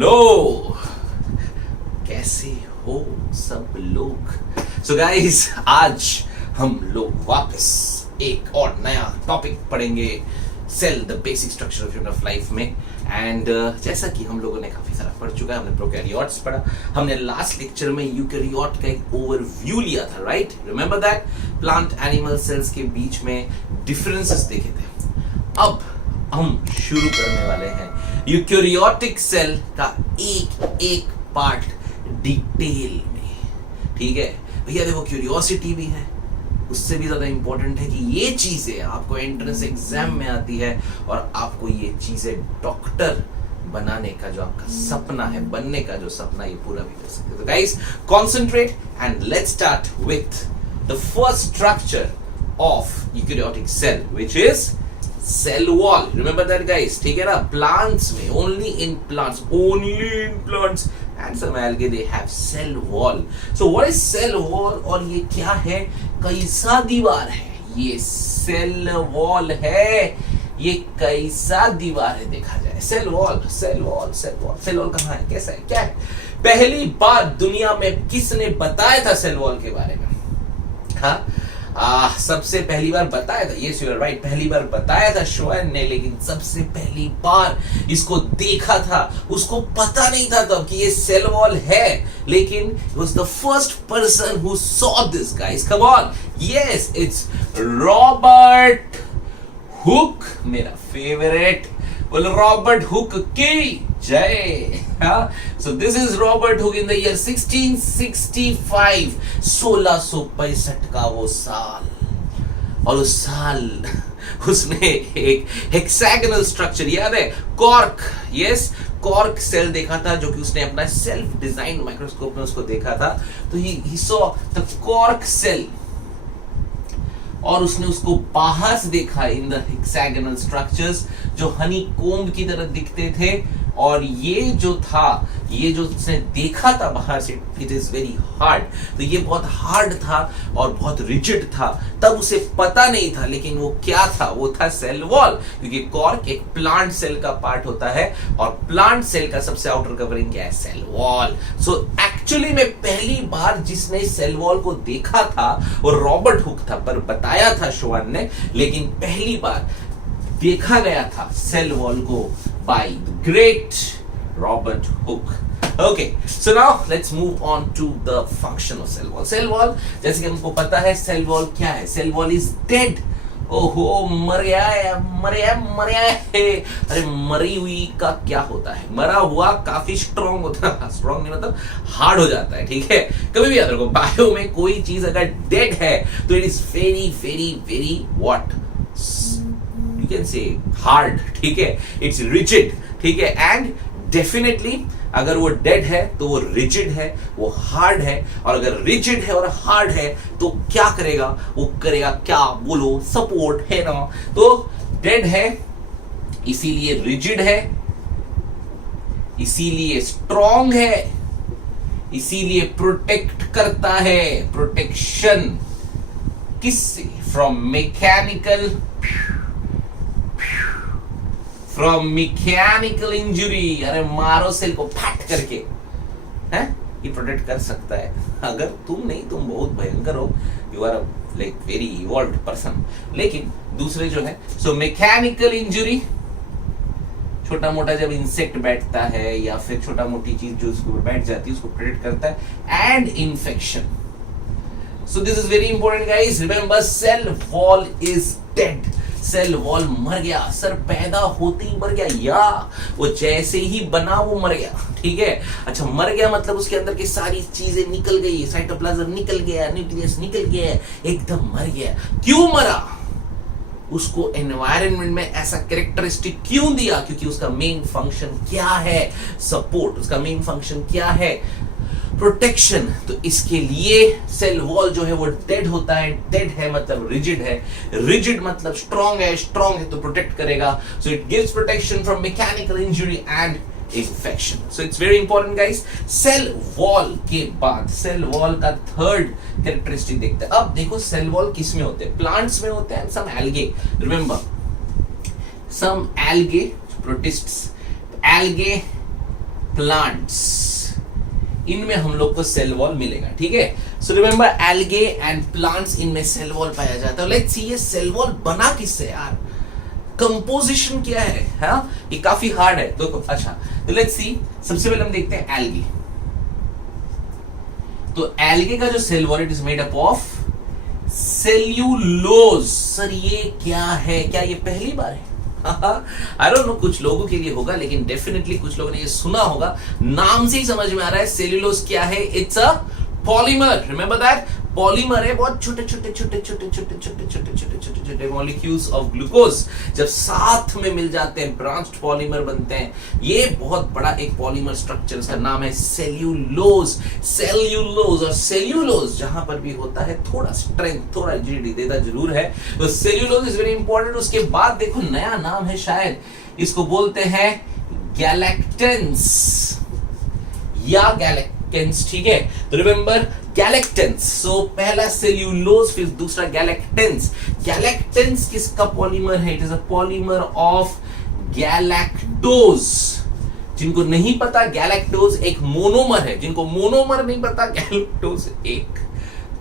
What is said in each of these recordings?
Hello, कैसे हो सब लोग। सो गाइस, आज हम लोग वापस एक और नया टॉपिक पढ़ेंगे, cell the basic structure of unit of life में। एंड जैसा कि हम लोगों ने काफी सारा पढ़ चुका है, हमने प्रोकैरियोट्स पढ़ा, हमने लास्ट लेक्चर में यूकैरियोट का एक ओवरव्यू लिया था, right? Remember that? Plant animal cells के बीच में डिफरेंसेस देखे थे। अब हम शुरू करने वाले हैं यूकैरियोटिक सेल का एक एक पार्ट डिटेल में, ठीक है भैया। देखो, क्यूरियोसिटी भी है, उससे भी ज्यादा इंपॉर्टेंट है कि ये चीजें आपको एंट्रेंस एग्जाम में आती है और आपको ये चीजें डॉक्टर बनाने का जो आपका सपना है, बनने का जो सपना, ये पूरा भी कर सकते हो। तो guys, concentrate and let's start with the first structure of eukaryotic cell, which is cell wall. Remember that guys, ठीक है ना? प्लांट्स में, only in plants and some algae they have cell wall. So what is cell wall और ये क्या है, कैसा दीवार है? ये सेल वॉल है, ये कैसा दीवार है देखा जाए। सेल वॉल कहाँ है, कैसा है, क्या है? पहली बार दुनिया में किसने बताया था सेल वॉल के बारे में? हाँ, सबसे पहली बार बताया था, यस यू आर राइट, पहली बार बताया था शोएन ने, लेकिन सबसे पहली बार इसको देखा था, उसको पता नहीं था तब कि ये सेल वॉल है, लेकिन was the first person who saw this, guys. Come on, yes, it's Robert Hooke, मेरा फेवरेट। बोलो रॉबर्ट हुक की जय। So this is Robert Hooke in the year 1665, 1665 का वो साल, और उस साल उसने एक हेक्सागोनल स्ट्रक्चर, याद है, कॉर्क, यस, कॉर्क सेल देखा था, जो कि उसने अपना सेल्फ डिजाइन माइक्रोस्कोप में उसको देखा था। तो he saw the cork cell, और उसने उसको बाहर से देखा इन द हेक्सागोनल स्ट्रक्चर्स, जो हनी कोम्ब की तरह दिखते थे। और ये जो था, ये जो उसने देखा था बाहर से, इट इज वेरी हार्ड, तो ये बहुत हार्ड था और बहुत रिजिड था। तब उसे पता नहीं था, लेकिन वो क्या था, वो था सेल वॉल, क्योंकि कॉर्क एक प्लांट सेल का पार्ट होता है, और प्लांट सेल का सबसे आउटर कवरिंग क्या है, सेल वॉल। सो एक्चुअली में पहली बार जिसने सेल वॉल को देखा था वो रॉबर्ट हुक था, पर बताया था शोएन ने, लेकिन पहली बार देखा गया था सेल वॉल को by the great Robert Hooke. Okay, so now let's move on to the function of cell wall. Cell wall, जैसे कि हमको पता है, cell wall क्या है? Cell wall is dead. ओहो, मर गया है। अरे मरी हुई का क्या होता है? मरा हुआ काफी स्ट्रॉन्ग होता है, स्ट्रॉन्ग नहीं मतलब हार्ड हो जाता है, ठीक है? कभी भी याद रखो, बायो में कोई चीज अगर डेड है तो it is very very very what, you can say hard, ठीक है? It's rigid, ठीक है? And definitely अगर वो डेड है तो वो रिजिड है, वो हार्ड है, और अगर रिजिड है और हार्ड है तो क्या करेगा? वो करेगा क्या, बोलो? सपोर्ट, है ना? तो डेड है, इसीलिए रिजिड है, इसीलिए स्ट्रॉन्ग है, इसीलिए प्रोटेक्ट करता है। प्रोटेक्शन किससे? From mechanical injury. अरे मारो सेल को फट करके, है? ये प्रोटेक्ट कर सकता है। अगर तुम नहीं, तुम बहुत भयंकर हो, you are like very evolved person, लेकिन दूसरे जो है, सो मैकेनिकल इंजुरी, छोटा मोटा जब इंसेक्ट बैठता है या फिर छोटा मोटी चीज जो उसको बैठ जाती है उसको प्रोटेक्ट करता है। And infection. So this is very important guys, remember cell wall is dead. Cell wall मर गया, सर पैदा होते ही मर गया, या वो जैसे ही बना वो मर गया, ठीक है? अच्छा, मर गया मतलब उसके अंदर की सारी चीजें निकल गई, साइटोप्लाज्म निकल गया, न्यूक्लियस निकल गया, एकदम मर गया। क्यों मरा? उसको एनवायरनमेंट में ऐसा कैरेक्टरिस्टिक क्यों दिया? क्योंकि उसका मेन फंक्शन क्या है? सपोर्ट। उसका मेन फंक्शन क्या है? प्रोटेक्शन। तो इसके लिए सेल वॉल जो है वो डेड होता है। डेड है मतलब रिजिड है, रिजिड मतलब स्ट्रॉन्ग है, स्ट्रॉन्ग है तो प्रोटेक्ट करेगा। So it gives protection from mechanical injury and infection. So it's very important guys. Cell wall के बाद सेल वॉल का थर्ड कैरेक्टरिस्टिक देखते हैं। अब देखो सेल वॉल किस में होते हैं? प्लांट्स में होते हैं, some algae, remember some algae, protists, algae plants, इनमें हम लोग को सेल वॉल मिलेगा, ठीक है। So remember algae and plants, इनमें सेल वॉल पाया जाता है। लेट्स सी ये सेल वॉल बना किससे यार, कंपोजिशन क्या है, हाँ ये काफी हार्ड है तो अच्छा, तो लेट्स सी, सबसे पहले हम देखते हैं एल्गे। तो एल्गे का जो cell wall it is made up of cellulose. Sir ये क्या है, क्या ये पहली बार है? आई डोंट नो, कुछ लोगों के लिए होगा लेकिन डेफिनेटली कुछ लोगों ने ये सुना होगा, नाम से ही समझ में आ रहा है। सेल्यूलोज क्या है? It's a polymer, remember that, polymer है, बहुत छोटे छोटे छोटे छोटे छोटे छोटे छोटे छोटे छोटे छोटे मॉलिक्यूल्स ऑफ ग्लूकोज जब साथ में मिल जाते हैं ब्रांच्ड पॉलीमर बनते हैं। ये बहुत बड़ा एक पॉलीमर स्ट्रक्चर, इसका नाम है सेल्यूलोज। सेल्यूलोज और सेल्यूलोज जहां पर भी होता है थोड़ा स्ट्रेंथ, थोड़ा रिजिडिटी देता जरूर है, तो सेल्यूलोज इज वेरी इंपॉर्टेंट। उसके बाद देखो नया नाम है, शायद इसको बोलते हैं गैलेक्टेंस या गैलेक्टेंस, ठीक है। तो रिमेंबर गैलेक्टेंस, सो पहला सेल्यूलोज फिर दूसरा गैलेक्टेंस। गैलेक्टेंस किसका पॉलीमर है? It is a polymer of galactose. जिनको नहीं पता, गैलेक्टोज एक मोनोमर है, जिनको मोनोमर नहीं पता, गैलेक्टोज एक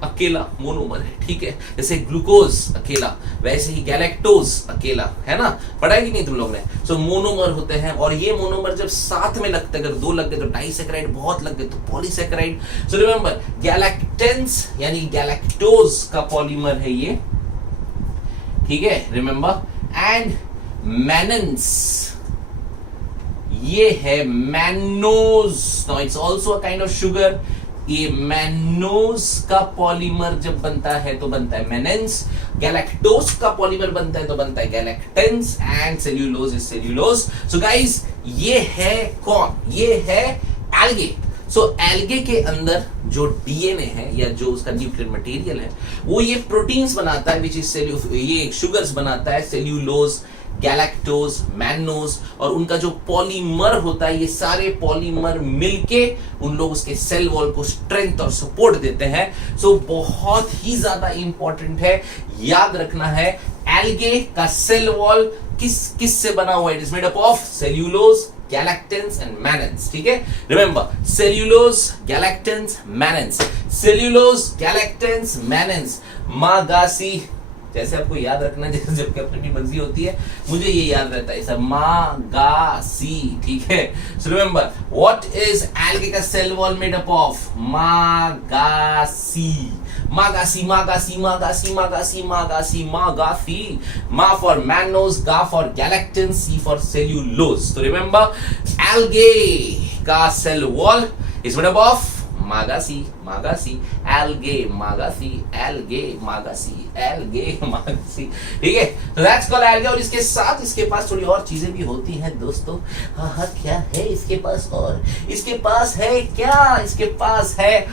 अकेला मोनोमर है, ठीक है। जैसे ग्लूकोज अकेला, वैसे ही गैलेक्टोज अकेला, है ना, पढ़ा है कि नहीं तुम लोग ने? सो मोनोमर होते हैं, और ये मोनोमर जब साथ में लगते हैं, अगर दो लग गए तो डाइसैकेराइड, बहुत लग गए तो पॉलीसैकेराइड। सो रिमेंबर गैलेक्टेंस यानी गैलेक्टोज का पॉलीमर है ये, ठीक है, रिमेंबर। एंड मैनन्स, ये है mannose, now it's also a kind of sugar. ये मैनोज का पॉलीमर जब बनता है तो बनता है मैनेंस, गैलेक्टोज का पॉलीमर बनता है तो बनता है गैलेक्टेंस, and cellulose is cellulose. So guys ये है कौन? ये है एल्गे। सो एल्गे के अंदर जो डीएनए है या जो उसका न्यूक्लियर मटेरियल है वो ये प्रोटीन्स बनाता है, विच इज ये शुगर्स बनाता है, सेल्यूलोज, गैलेक्टोज, मैनोज, और उनका जो पॉलीमर होता है, ये सारे पॉलीमर मिलके उन लोग उसके सेल वॉल को स्ट्रेंथ और सपोर्ट देते हैं। सो बहुत ही ज्यादा इंपॉर्टेंट है, याद रखना है एल्गे का सेल वॉल किस से बना हुआ है? It is made up of cellulose, galactans and mannans, ठीक है। Remember cellulose, galactans, mannans, cellulose, galactans, mannans, मागासी, जैसे आपको याद रखना है, जैसे जब अपनी मर्जी होती है, मुझे ये याद रहता है सब, मागासी, ठीक है। So remember what is algae का cell wall made up of? मागासी, मागासी, मागासी, मागासी, मागासी, मागासी, मागासी, मा फॉर मैनोज, गा for galactans, C for cellulose. तो रिमेंबर एल्गे का cell wall is made up of मागासी, मागासी, एल्गे, मागासी, एल्गे, मागासी, एल्गे, मागासी, ठीक है। तो दैट्स कॉल्ड एल्गे। और इसके साथ इसके पास थोड़ी और चीजें भी होती हैं दोस्तों। हाँ हाँ, क्या है इसके पास? और इसके पास है क्या? इसके पास है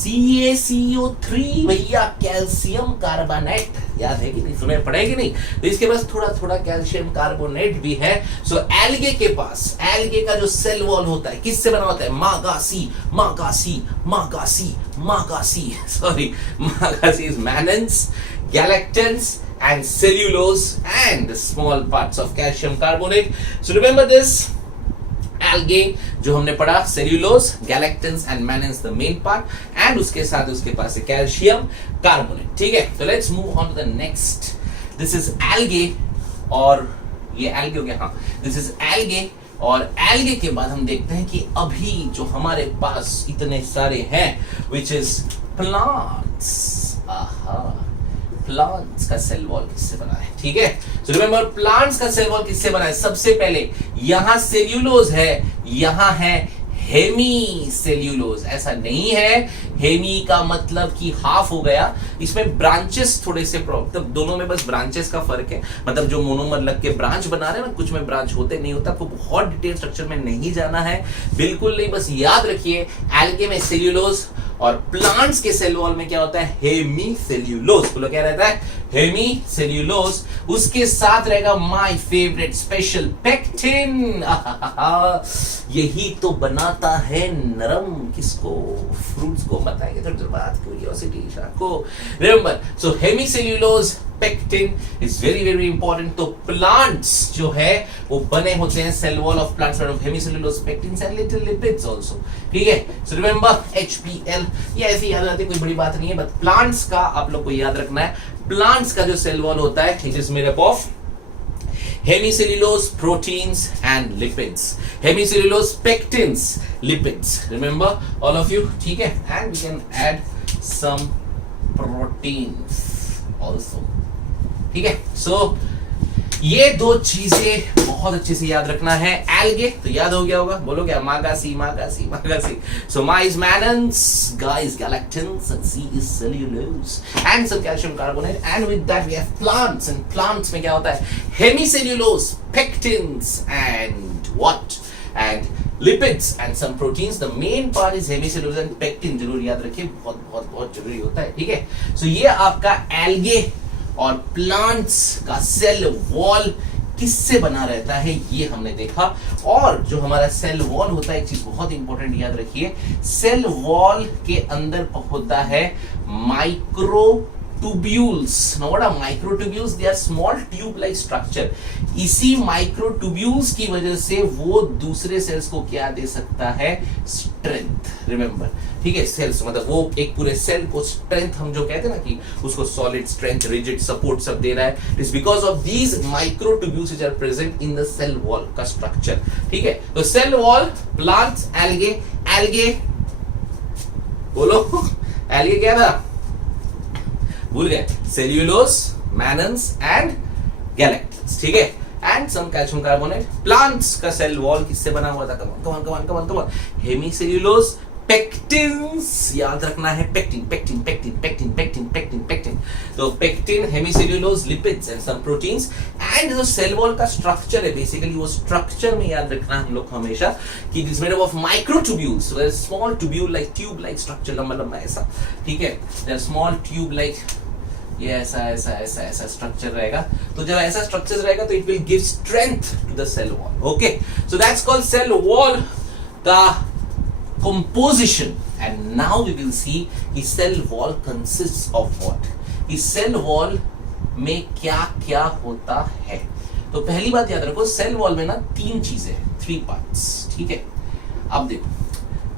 CaCO3 भैया, कैल्शियम कार्बोनेट। याद है कि नहीं? सुने, पढ़े कि नहीं? तो इसके पास थोड़ा थोड़ा कैल्शियम कार्बोनेट भी है। सो एल्गे के पास, एल्गे का जो सेल वॉल होता है किससे बना होता है? मागासी, मागासी, मागासी, मागासी, sorry, मागासी is mannans, galactans and cellulose and small parts of calcium carbonate. So remember this, algae जो हमने पढ़ा, cellulose, galactans and mannans the main part, and उसके साथ उसके पास है कैल्शियम कार्बोनेट, ठीक है। तो let's move on to the next. This is algae, और ये एल्गे हो गया, हाँ, दिस इज एल्गे। और एल्गे के बाद हम देखते हैं कि अभी जो हमारे पास इतने सारे हैं, विच इज प्लांट्स। प्लांट्स का सेल वॉल किससे बना है? ठीक है, सो रिमेंबर प्लांट्स का सेल वॉल किससे बना है? सबसे पहले यहां सेल्यूलोज है, यहां है हेमी सेल्यूलोज। ऐसा नहीं है हेमी का मतलब कि हाफ हो गया, इसमें ब्रांचेस थोड़े से, मतलब दोनों में बस ब्रांचेस का फर्क है। मतलब जो मोनोमर लग के ब्रांच बना रहे हैं ना, कुछ में ब्रांच होते नहीं होता। आपको बहुत डिटेल स्ट्रक्चर में नहीं जाना है, बिल्कुल नहीं, बस याद रखिए एल्गे में सेल्यूलोज और प्लांट्स के सेल वॉल में क्या होता है? Hemicellulose. बोलो क्या रहता है? Hemicellulose. उसके साथ रहेगा माय फेवरेट स्पेशल पेक्टिन। यही तो बनाता है नरम किसको? फ्रूट्स को। बताएंगे थोड़ी देर बाद, क्यूरियोसिटी को। Remember, so hemicellulose, pectin is very very important. तो प्लांट्स जो है वो बने होते हैं cell wall of plants of hemicellulose, pectins and little lipids also, ठीक है। सो रिमेंबर HPL, ये ऐसे याद रहती कोई बड़ी बात नहीं है, बट प्लांट्स का आप लोग को याद रखना है, प्लांट्स का जो सेल वॉल होता है it is made up of hemicellulose, proteins and lipids, hemicellulose, pectins, lipids, remember all of you, ठीक है। And we can add some proteins also, ठीक है। So ये दो चीजें बहुत अच्छे से याद रखना है। एल्गे तो याद हो गया होगा, बोलो क्या, मागासी मागासी मागासी। सो मा इज मैनन्स, गा is galactans and C is cellulose and some calcium carbonate and with that we have plants, and plants में क्या होता है, hemicellulose, pectins and what, and lipids and some proteins. The main part is hemicellulose and pectin, जरूर याद रखिए, बहुत बहुत बहुत जरूरी होता है, ठीक है। सो ये आपका एल्गे और प्लांट्स का सेल वॉल किससे बना रहता है ये हमने देखा। और जो हमारा सेल वॉल होता है, एक चीज बहुत इंपॉर्टेंट याद रखिए, सेल वॉल के अंदर होता है microtubules. Now what are microtubules? They are small tube-like structure. इसी माइक्रोट्यूब्यूल्स की वजह से वो दूसरे सेल्स को क्या दे सकता है, स्ट्रेंथ। रिमेंबर, ठीक है, सेल्स मतलब वो एक पूरे सेल को स्ट्रेंथ, हम जो कहते हैं ना कि उसको सॉलिड, स्ट्रेंथ, रिजिड, सपोर्ट सब दे रहा है, it is because of these microtubules which are present in the cell wall का स्ट्रक्चर, ठीक है। तो cell wall, plants, algae, algae बोलो एल्गे क्या था, भूल गए, सेल्यूलोज, मैनन्स एंड गैलेक्टिन्स, ठीक है, and some calcium carbonate. Plants का सेल वॉल किससे बना हुआ था, कमान कमान कमान कमान, हेमिसेल्यूलोज, पेक्टिन्स, याद रखना है, pectin pectin pectin pectin pectin pectin pectin. तो pectin, hemicellulose, lipids and some proteins. And जो सेल वॉल का स्ट्रक्चर है, बेसिकली वो स्ट्रक्चर में याद रखना हम लोग हमेशा कि it is made up of microtubules, small tubule like, tube like structure, लंबा लंबा ऐसा, ठीक है, स्मॉल ट्यूब लाइक, ये ऐसा ऐसा ऐसा ऐसा स्ट्रक्चर रहेगा। तो जब ऐसा स्ट्रक्चर रहेगा तो it will give strength to the cell wall, okay. So that's called cell wall का composition, and now we will see कि cell wall consists of what, कि cell wall में क्या क्या होता है। तो पहली बात याद रखो, सेल वॉल में ना तीन चीजें हैं, 3 पार्ट्स, ठीक है। अब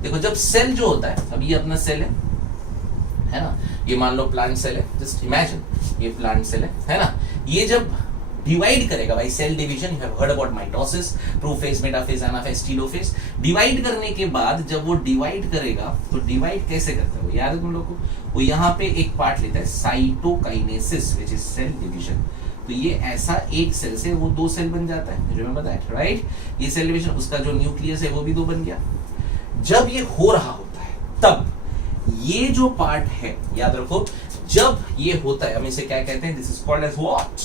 देखो जब सेल जो होता है, अब ये अपना सेल है ना, ये मान लो प्लांट सेल है, जस्ट इमेजिन ये प्लांट सेल है ना, ये जब डिवाइड करेगा, भाई cell division, you have heard about mitosis, prophase, metaphase, anaphase, telophase. Divide करने के बाद जब वो डिवाइड करेगा तो डिवाइड कैसे करता है वो याद है तुम लोग को, वो यहाँ पे एक पार्ट लेता है cytokinesis which is cell division. तो ये ऐसा एक सेल से वो 2 सेल बन जाता है, रिमेंबर दैट, राइट। ये सेल डिवीजन, उसका जो न्यूक्लियस है वो भी 2 बन गया। जब ये हो रहा होता है तब ये जो पार्ट है, याद रखो, जब ये होता है हम इसे क्या कहते हैं, this is called as what,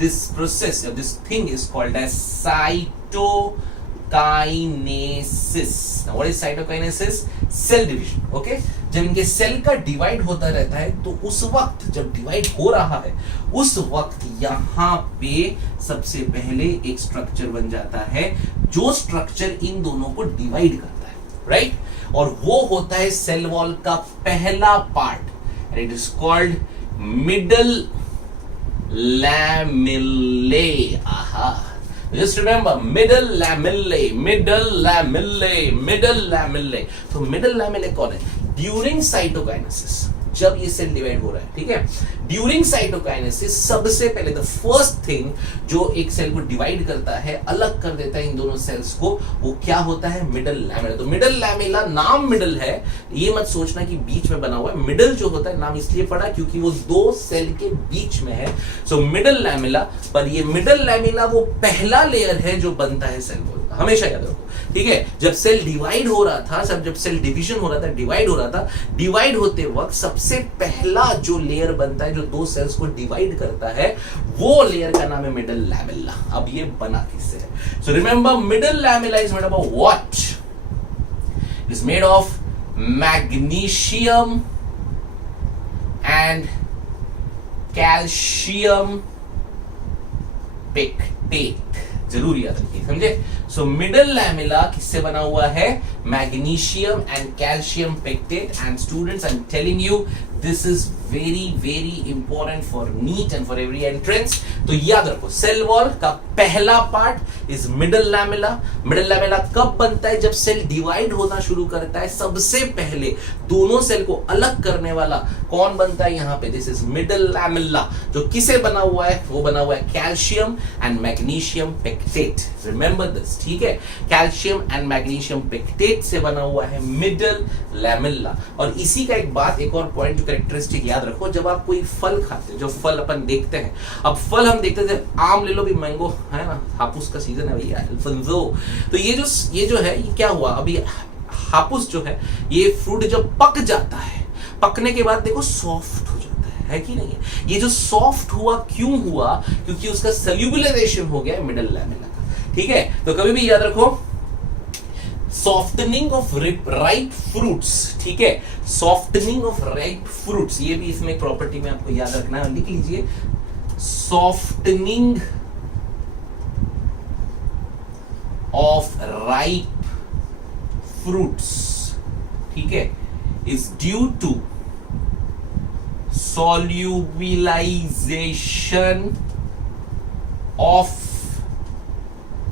this process or this thing is called as cytokinesis. Now what is cytokinesis? Cell division, okay? जब इनके सेल का डिवाइड होता रहता है तो उस वक्त जब डिवाइड हो रहा है उस वक्त यहाँ पे सबसे पहले एक स्ट्रक्चर बन जाता है जो स्ट्रक्चर इन दोनों को डिवाइड करता है, राइट? और वो होता है सेल वॉल का पहला part, and it is called middle lamellae. Aha. Just remember, middle lamellae, middle lamellae, middle lamellae. तो middle lamellae कौन है? During cytokinesis, जब ये सेल डिवाइड हो रहा है, ठीक है, ड्यूरिंग साइटोकाइनेसिस सबसे पहले द फर्स्ट थिंग जो एक सेल को डिवाइड करता है, अलग कर देता है इन दोनों सेल्स को, वो क्या होता है, मिडल लैमेला। तो मिडल लैमेला, नाम मिडल है, ये मत सोचना कि बीच में बना हुआ है। मिडल जो होता है नाम इसलिए पड़ा क्योंकि वो 2 सेल के बीच में है, सो मिडल लैमेला। पर ये मिडल लैमेला वो पहला लेयर है जो बनता है सेल वॉल का, हमेशा याद रखो, ठीक है। जब सेल डिवाइड हो रहा था, जब सेल डिवीजन हो रहा था, डिवाइड हो रहा था, डिवाइड होते वक्त सबसे पहला जो लेयर बनता है जो 2 सेल्स को डिवाइड करता है, वो लेयर का नाम है मिडल लैमेला। अब ये बना किससे है? So remember, middle lamella is made up of what? It is made of magnesium and calcium pectate, जरूर याद रखिए, समझे? सो मिडल लैमेला किससे बना हुआ है? Magnesium and calcium pectate. And students, I am telling you this is very very important for neat and for every entrance. तो याद रखो, सेल वॉल का पहला part is middle lamella. Middle lamella कब बनता है? जब सेल डिवाइड होना शुरू करता है। सबसे पहले दोनों सेल को अलग करने वाला कौन बनता है यहां पे? This is middle lamella. जो किसे बना हुआ है? वो बना हुआ है calcium and magnesium pectate. Remember this, ठीक है? कैल्शियम एंड मैग्नीशियम पेक्टेट से बना हुआ है मिडल लैमेला। और इसी का एक बात, एक और पॉइंट, कैरेक्टरिस्टिक याद रखो, जब आप कोई फल खाते हो, जो फल अपन देखते हैं, अब फल हम देखते थे, आम ले लो भी, मैंगो है ना, हापुस का सीजन है भैया, अल्फांसो। तो ये जो है, ये क्या हुआ अभी, हापुस जो है, ये फ्रूट जब पक जाता है, पकने के बाद देखो सॉफ्ट हो जाता है कि नहीं है? ये जो सॉफ्ट हुआ क्यों हुआ? क्योंकि उसका सल्यूबलाइजेशन हो गया मिडल लैमेला का, ठीक है? तो कभी भी याद रखो, सॉफ्टनिंग ऑफ राइप फ्रूट्स, ठीक है? सॉफ्टनिंग ऑफ राइप फ्रूट्स, ये भी इसमें प्रॉपर्टी में आपको याद रखना है, लिख लीजिए। सॉफ्टनिंग ऑफ राइप फ्रूट्स, ठीक है, is due to solubilization of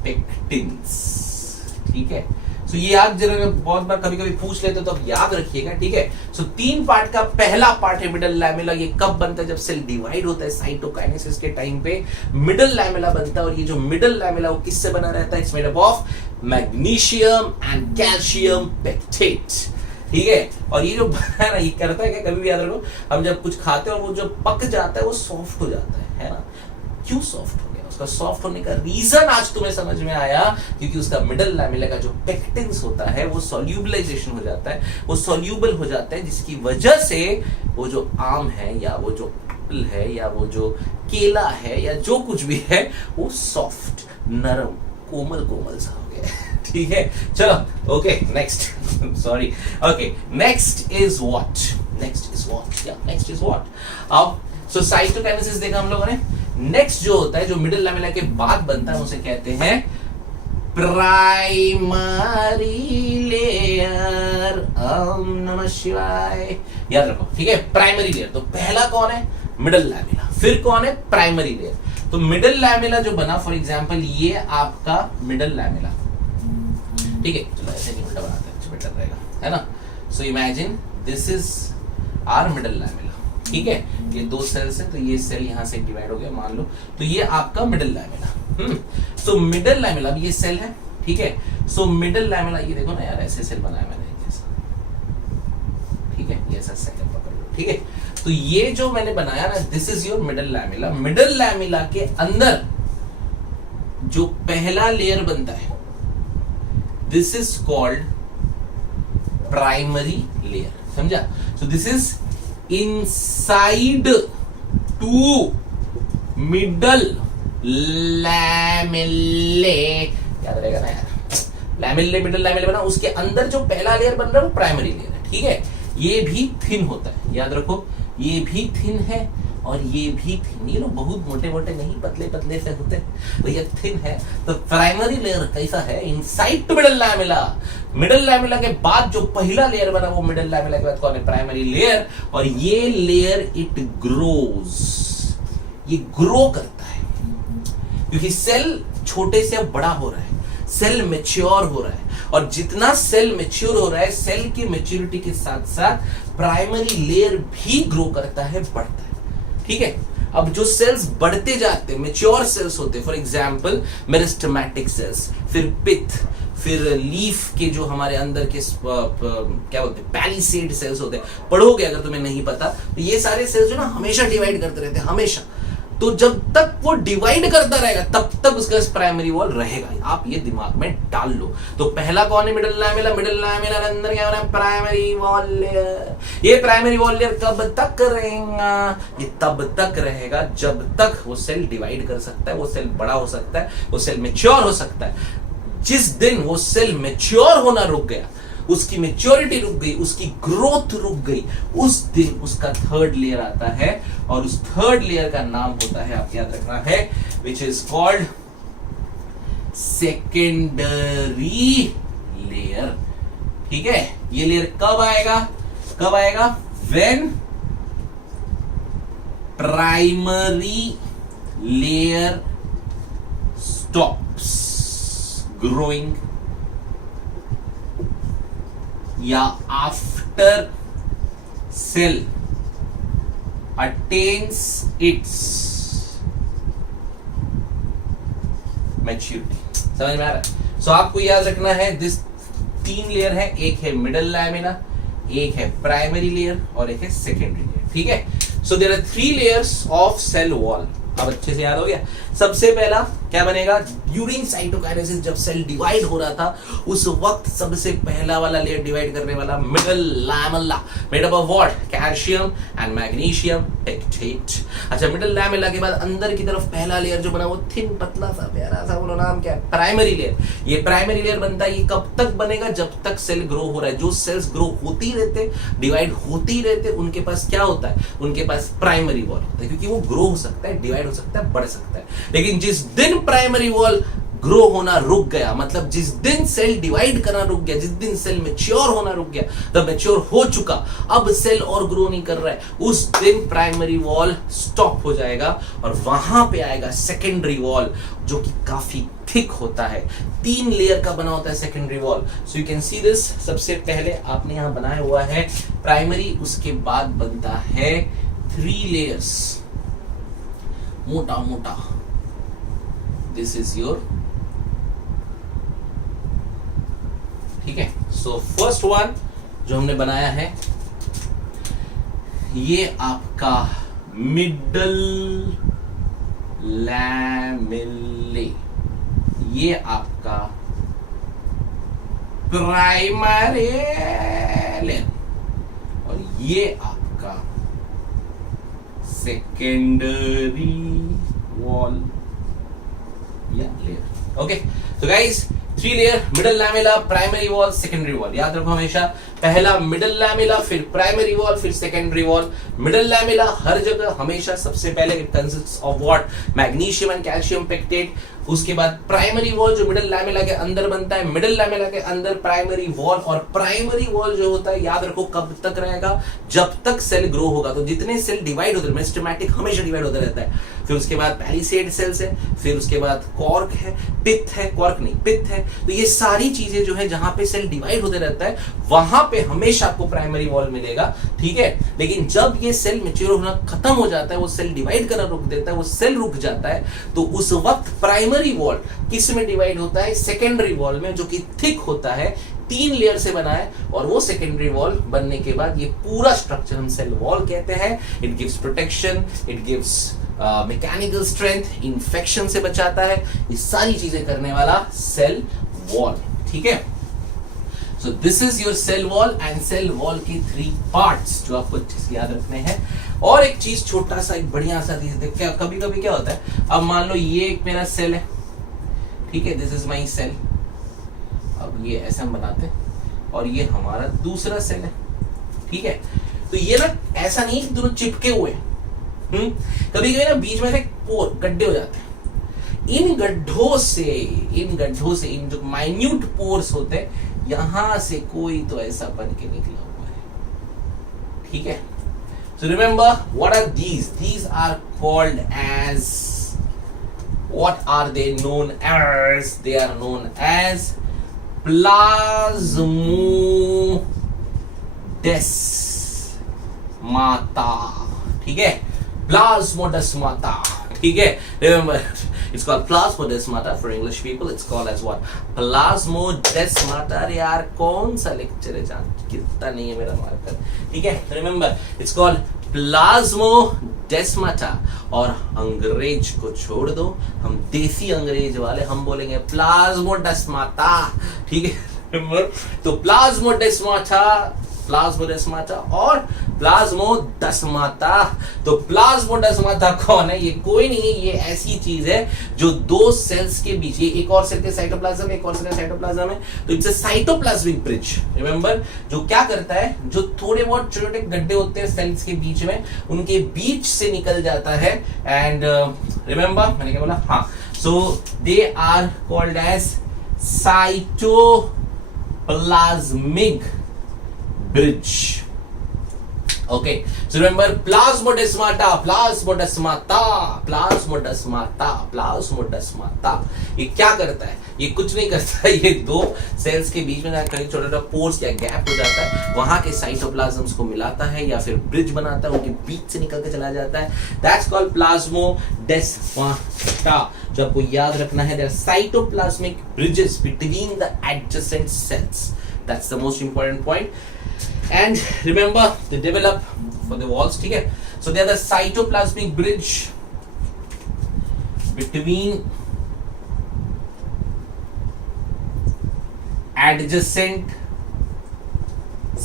pectins, ठीक है? तो ये आप जरा बहुत बार कभी कभी पूछ लेते तो अब याद रखिएगा, ठीक है? सो 3 पार्ट का पहला पार्ट है मिडल लैमेला। ये कब बनता है? जब सेल डिवाइड होता है, साइटोकाइनेसिस के टाइम पे मिडल लैमेला बनता है। और ये जो मिडल लैमेला वो किससे बना रहता है? It's made up of magnesium and calcium pectate, ठीक है? और ये जो बना ना, ये करता है क्या? कभी भी याद रखो, हम जब कुछ खाते हैं और वो जब पक जाता है वो सॉफ्ट हो जाता है ना? क्यों सॉफ्ट हो गया? उसका सॉफ्ट होने का रीजन आज तुम्हें समझ में आया, क्योंकि उसका मिडल लैमेला का जो पेक्टिन्स होता है वो सॉल्यूबलाइजेशन हो जाता है, वो सॉल्यूबल हो जाता है, जिसकी वजह से वो जो आम है या वो जो एप्पल है या वो जो केला है या जो कुछ भी है वो सॉफ्ट, नरम, कोमल कोमल सा हो गया, ठीक है? चलो, okay, next, sorry, okay, next is what? Next is what? अब सो साइटोकाइनेसिस देखा हम लोगों ने। नेक्स्ट जो होता है, जो मिडिल लैमेला के बाद बनता है, उसे कहते हैं प्राइमरी लेयर। ओम नमः शिवाय, याद रखो, ठीक है? Primary layer. तो पहला कौन है? Middle lamella. फिर कौन है? Primary layer. तो मिडिल लैमेला जो बना, फॉर एग्जांपल ये आपका मिडिल लैमेला, ठीक है? चलो ऐसे नहीं उल्टा बनाते हैं, बेटर रहेगा, है ना? So imagine this is our middle lamella, ठीक है? ये 2 सेल्स है, तो ये सेल यहां से डिवाइड हो गया मान लो, तो ये आपका middle lamella. So middle lamella, ये सेल है, ठीक है? सो मिडिल लैमेला, ये देखो ना यार, ऐसे सेल बनाया मैंने जैसा, ठीक है? ये ऐसा सेल पकड़ लो, ठीक है? तो ये जो मैंने बनाया ना, this is your middle lamella. Middle lamella के अंदर जो पहला लेयर बनता है, this is called primary layer, समझा? So this is inside to middle lamellae, याद रहेगा ना यार? लैमेल्ले, मिडल लैमेल्ले बना, उसके अंदर जो पहला लेयर बन रहा है वो प्राइमरी लेयर है, ठीक है? ये भी थिन होता है, याद रखो, ये भी थिन है और ये भी थिन। ये लोग बहुत मोटे मोटे नहीं, पतले पतले से होते हैं, तो ये थिन है। तो प्राइमरी लेयर कैसा है? Inside to middle lamella. Middle lamella के बाद जो पहला लेयर बना वो मिडल लैमेला के बाद कौन है? Primary layer. और ये लेयर इट ग्रोज, ये ग्रो करता है, क्योंकि सेल छोटे से अब बड़ा हो रहा है, सेल मैच्योर हो रहा है, और जितना सेल मैच्योर हो रहा है, सेल की मैच्योरिटी के साथ साथ प्राइमरी लेयर भी ग्रो करता है, बढ़ता है, ठीक है? अब जो सेल्स बढ़ते जाते हैं, मैच्योर सेल्स होते हैं, फॉर एग्जांपल मेरिस्टेमेटिक सेल्स, फिर पिथ, फिर लीफ के जो हमारे अंदर के क्या बोलते हैं, पैलिसेड सेल्स होते हैं, पढ़ोगे अगर तुम्हें नहीं पता, तो ये सारे सेल्स जो ना हमेशा डिवाइड करते रहते हैं, हमेशा। तो जब तक वो डिवाइड करता रहेगा तब तक उसका प्राइमरी वॉल रहेगा, आप ये दिमाग में डाल लो। तो पहला कौन है? Middle lamella. मिडिल लैमेला के अंदर क्या होना है? Primary wall layer. ये प्राइमरी वॉल लेयर कब तक रहेगा? ये तब तक रहेगा जब तक वो सेल डिवाइड कर सकता है, वो सेल बड़ा हो सकता है, वो सेल मैच्योर हो सकता है। जिस दिन वो सेल मैच्योर होना रुक गया, उसकी मैच्योरिटी रुक गई, उसकी ग्रोथ रुक गई, उस दिन उसका थर्ड लेयर आता है, और उस थर्ड लेयर का नाम होता है, आप याद रखना है, which is called secondary layer. ठीक है, ये लेयर कब आएगा when primary layer stops growing या after cell attains its maturity. समझ में आ रहा है? सो आपको याद रखना है दिस 3 लेयर है, एक है मिडल लैमिना, एक है प्राइमरी लेयर और एक है सेकेंडरी लेयर। ठीक है, so there are 3 layers of cell wall. अब अच्छे से याद हो गया। सबसे पहला क्या बनेगा, ड्यूरिंग साइटोकाइनेसिस जब सेल डिवाइड हो रहा था उस वक्त सबसे पहला वाला लेयर डिवाइड करने वाला middle lamella, made up of what, calcium and magnesium pectate. अच्छा, मिडल लैमेला के बाद अंदर की तरफ पहला लेयर जो बना वो थिन पतला सा प्यारा सा, बोलो नाम क्या है, प्राइमरी लेयर। ये प्राइमरी लेयर बनता है, ये कब तक बनेगा, जब तक सेल ग्रो हो रहा है। जो सेल्स ग्रो होती रहते, डिवाइड होती रहते, उनके पास क्या होता है, उनके पास प्राइमरी वॉल होता है, क्योंकि वो ग्रो हो सकता है, डिवाइड हो सकता है, बढ़ सकता है। लेकिन जिस दिन प्राइमरी वॉल ग्रो होना रुक गया, मतलब जिस दिन सेल डिवाइड करना रुक गया, जिस दिन सेल मैच्योर होना रुक गया, तब मैच्योर हो चुका, अब सेल और ग्रो नहीं कर रहा है, उस दिन प्राइमरी वॉल स्टॉप हो जाएगा और वहां पे आएगा सेकेंडरी वॉल, जो कि काफी थिक होता है। 3 लेयर का बना होता है secondary wall. So you can see this. सबसे पहले आपने यहां बनाया हुआ है प्राइमरी, उसके बाद बनता है 3 लेयर्स, मोटा मोटा। दिस इज योर, ठीक है। सो फर्स्ट वन जो हमने बनाया है ये आपका मिडल लैमेले, ये आपका प्राइमरी लेयर और ये आपका सेकेंडरी वॉल या लेयर। ओके, तो guys 3 layer, middle lamella, primary wall, secondary wall. याद रखो हमेशा, पहला मिडल लैमेला, फिर प्राइमरी वॉल, फिर सेकेंडरी वॉल। मिडल लैमेला हर जगह हमेशा सबसे पहले it consists of what, magnesium and calcium pectate. उसके बाद प्राइमरी वॉल जो मिडल लैमेला के अंदर बनता है, मिडल लैमेला के अंदर प्राइमरी वॉल, और प्राइमरी वॉल जो होता है याद रखो कब तक रहेगा, जब तक सेल ग्रो होगा। तो जितने सेल डिवाइड होते हैं, मेरिस्टेमेटिक हमेशा डिवाइड होता रहता है। फिर उसके बाद पैलिसेड सेल्स है, फिर उसके बाद कॉर्क है, पित्त है, कॉर्क नहीं पित्त है। तो ये सारी चीजें जो है जहां पे सेल डिवाइड होते रहता है वहां पे हमेशा आपको प्राइमरी वॉल मिलेगा। ठीक है, लेकिन जब ये सेल मैच्योर होना खत्म हो जाता है, वो सेल डिवाइड करना रुक देता है, वो सेल रुक जाता है, तो उस वक्त प्राइमरी वॉल किस में डिवाइड होता है, सेकेंडरी वॉल में, जो कि थिक होता है, 3 लेयर से बना है। और वो सेकेंडरी वॉल बनने के बाद ये पूरा स्ट्रक्चर हम सेल वॉल कहते हैं। It gives protection, it gives mechanical strength, infection से बचाता है, ये सारी चीजें करने वाला सेल वॉल। ठीक है, so this is your cell wall and cell wall की 3 पार्ट्स जो आपको अच्छे से याद रखने हैं। और एक चीज छोटा सा, एक बढ़िया सा चीज देख, क्या कभी कभी क्या होता है, अब मान लो ये एक मेरा सेल है, ठीक है, दिस इज माई सेल। अब ये ऐसे हम बनाते हैं और ये हमारा दूसरा सेल है। ठीक है, तो ये ना ऐसा नहीं कि दोनों चिपके हुए, कभी कभी ना बीच में से पोर गड्ढे हो जाते हैं। इन गड्ढों से इन जो माइन्यूट पोर्स होते हैं, यहां से कोई तो ऐसा बन के निकला हुआ है। ठीक है, so remember what are these are called as, what are they known as? They are known as plasmodesmata. ठीक है, plasmodesmata. ठीक है, remember it's called plasmodesmata for English people. It's called as what, plasmodesmata. अरे यार कौन सा lecture है, जान कितना नहीं है मेरा मार्कर। ठीक है, remember it's called प्लाज्मोडेस्माटा। और अंग्रेज को छोड़ दो, हम देसी अंग्रेज वाले, हम बोलेंगे प्लाज्मोडेस्माटा। ठीक है, तो प्लाज्मोडेस्माटा और प्लाज्मोडेस्माटा। तो प्लाज्मोडेस्माटा कौन है, ये कोई नहीं है, ये ऐसी चीज है जो 2 सेल्स के बीच, ये एक और सेल के साइटोप्लाज्म, एक और सेल के साइटोप्लाज्म है, तो it's a cytoplasmic bridge. Remember, जो क्या करता है, जो थोड़े बहुत छोटे छोटे गड्ढे होते हैं सेल्स के बीच में, उनके बीच से निकल जाता है। एंड रिमेंबर मैंने क्या बोला, हाँ, So they are called as cytoplasmic bridge. Okay, so remember plasmodesmata, ये क्या करता है? ये कुछ नहीं करता है, ये दो सेल्स के बीच में कहीं छोटा छोटा पोर्स या गैप हो जाता है, वहां के साइटोप्लाज्म्स को मिलाता है या फिर ब्रिज बनाता है, उनके बीच से निकल के चला जाता है. That's called plasmodesmata. जो आपको याद रखना है, they're cytoplasmic bridges between the adjacent cells. That's the most important point. And remember, they develop for the walls. ठीक है? So they are the cytoplasmic bridge between adjacent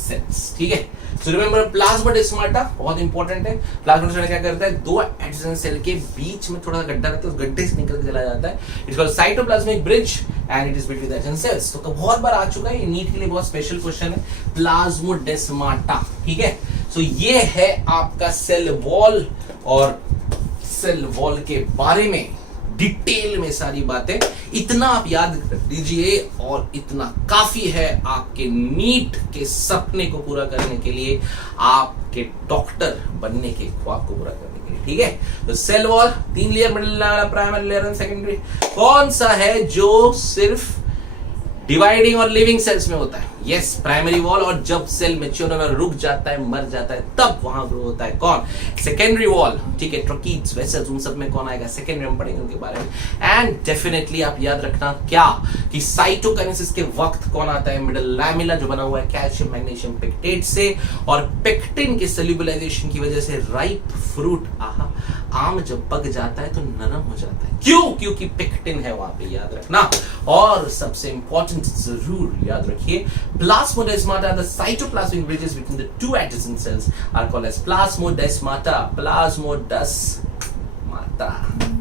cells. ठीक है? So remember, plasmodesmata बहुत important है. Plasmodesmata क्या करता है? दो एडजेसेंट सेल के बीच में थोड़ा सा गड्ढा रहता है, उस गड्ढे से निकल के चला जाता है. It's called cytoplasmic bridge and it is between the adjacent sales. तो बहुत बार आ चुका है, ये नीट के लिए बहुत स्पेशल क्वेश्चन है. प्लाज्मोडेस्माटा. ठीक है? सो ये है आपका सेल वॉल, और सेल वॉल के बारे में डिटेल में सारी बातें. इतना आप याद दीजिए और इतना काफी है आपके नीट के सपने को पूरा करने के लिए, आपके डॉक्टर बनने के ख्वाब को पूरा करने के लिए. ठीक है? तो cell wall 3 layer, middle layer, primary layer and secondary. कौन सा है जो सिर्फ डिवाइडिंग और लिविंग सेल्स में होता है? Yes, primary wall. और जब सेल मैच्योर होना रुक जाता है, मर जाता है, तब वहां ग्रो होता है. कौन? Secondary wall. ठीक है? ट्रकीट्स, वेसल्स, उन सब में कौन आएगा? सेकेंडरी हम पढ़ेंगे उनके बारे में. एंड डेफिनेटली आप याद रखना क्या कि साइटोकाइनेसिस के वक्त कौन आता है? मिडल लैमेला, जो बना हुआ है कैल्शियम मैग्नीशियम पेक्टेट से, और पेक्टिन के सेल्यूबलाइजेशन की वजह से राइप फ्रूट, आम जब पक जाता है तो नरम हो जाता है. क्यों? क्योंकि पेक्टिन है वहां पे, याद रखना. और सबसे इंपॉर्टेंट जरूर याद रखिए, plasmodesmata, the cytoplasmic bridges between the two adjacent cells are called as plasmodesmata.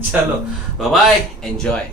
Chalo, bye bye, enjoy.